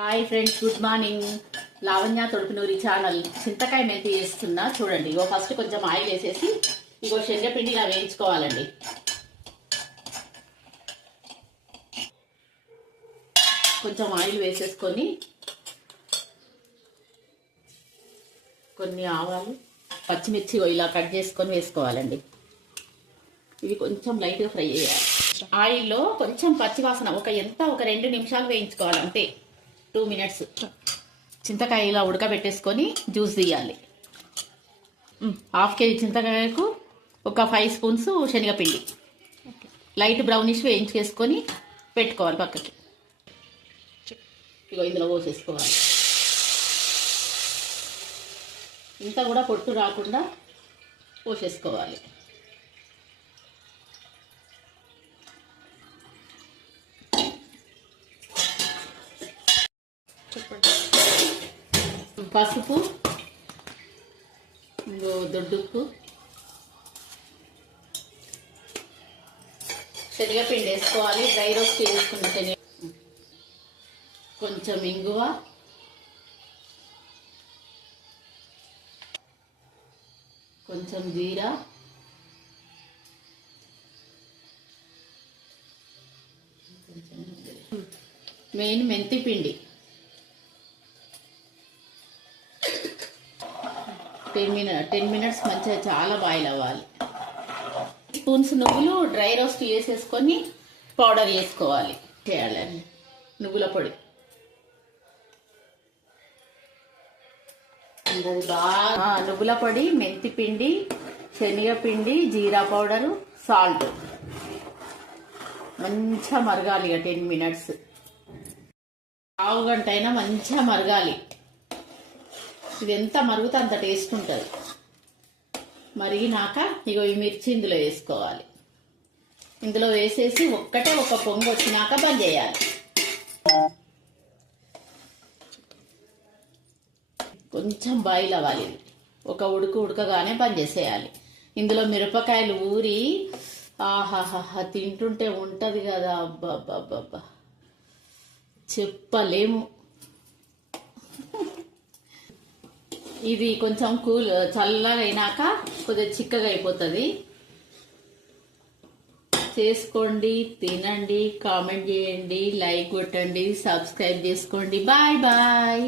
Hi friends, good morning. Lavanya Thodupunuri channel చింతకాయ మెంతి వేస్తున్నా చూడండి. ఇగో ఫస్ట్ కొంచెం ఆయిల్ వేసేసి ఇగో శనగపిండి ఇలా వేయించుకోవాలండి. కొంచెం ఆయిల్ వేసేసుకొని కొన్ని ఆవాలు, పచ్చిమిర్చి ఇలా కట్ చేసుకొని వేసుకోవాలండి. ఇవి కొంచెం లైట్గా ఫ్రై చేయాలి. ఆయిల్లో కొంచెం పచ్చివాసన ఒక 2 నిమిషాలు వేయించుకోవాలి, అంతే. 2 minutes. చింతకాయ ఇలా ఉడకబెట్టేసుకొని జ్యూస్ తీయాలి. 1/2 kg చింతకాయకు ఒక 5 spoons శనగపిండి లైట్ బ్రౌనిష్ వేయించేసుకొని పెట్టుకోవాలి పక్కకి. ఇగో ఇందులో పోసేసుకోవాలి. ఇంత కూడా పొట్టు రాకుండా పోసేసుకోవాలి. పసుపు, దొడ్డుప్పు, శనగపిండి వేసుకోవాలి. డ్రై రోస్ట్ చేసుకున్న శనగ, కొంచెం ఇంగువ, కొంచెం జీరా, మెయిన్ మెంతి పిండి. 10 minutes మంచిగా చాలా బాయిల్ అవ్వాలి. స్పూన్స్ నువ్వులు డ్రై రోస్ట్ చేసేసుకొని పౌడర్ చేసుకోవాలి. చేయాలండి నువ్వుల పొడి. బాగా నువ్వుల పొడి, మెంతి పిండి, శనగపిండి, జీరా పౌడరు, సాల్ట్ మంచిగా మరగాలి. 10 minutes, పావు గంట అయినా మంచిగా మరగాలి. ఇది ఎంత మరుగుతే అంత టేస్ట్ ఉంటుంది. మరిగినాక ఇగో ఈ మిర్చి ఇందులో వేసుకోవాలి. ఇందులో వేసేసి ఒక పొంగు వచ్చినాక బంద్ చేయాలి. కొంచెం బాయిల్ అవ్వాలి. ఒక ఉడకగానే బంద్ చేసేయాలి. ఇందులో మిరపకాయలు ఊరి ఆహాహా తింటుంటే ఉంటుంది కదా, అబ్బా చెప్పలేము. ఇది కొంచెం చల్లగా అయినాక కొద్దిగా చిక్కగా అయిపోతుంది. చేసుకోండి, తినండి, కామెంట్ చేయండి, లైక్ కొట్టండి, సబ్స్క్రైబ్ చేసుకోండి. Bye bye.